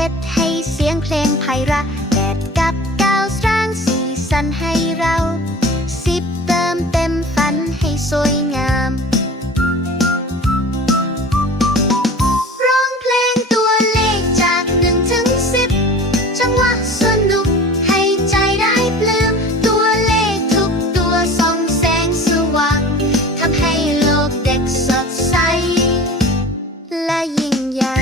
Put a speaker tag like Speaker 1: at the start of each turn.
Speaker 1: จ็ดให้เสียงเพลงไพเราะแปดกับเก้าสร้างสีสันให้เราสิบเติมเต็มฝันให้สวยงาม ร้องเพลงตัวเลขจากหนึ่งถึงสิบจังหวะสนุกให้ใจได้ปลื้มตัวเลขทุกตัวส่องแสงสว่างทำให้โลกเด็กสดใส และยิ่งใหญ่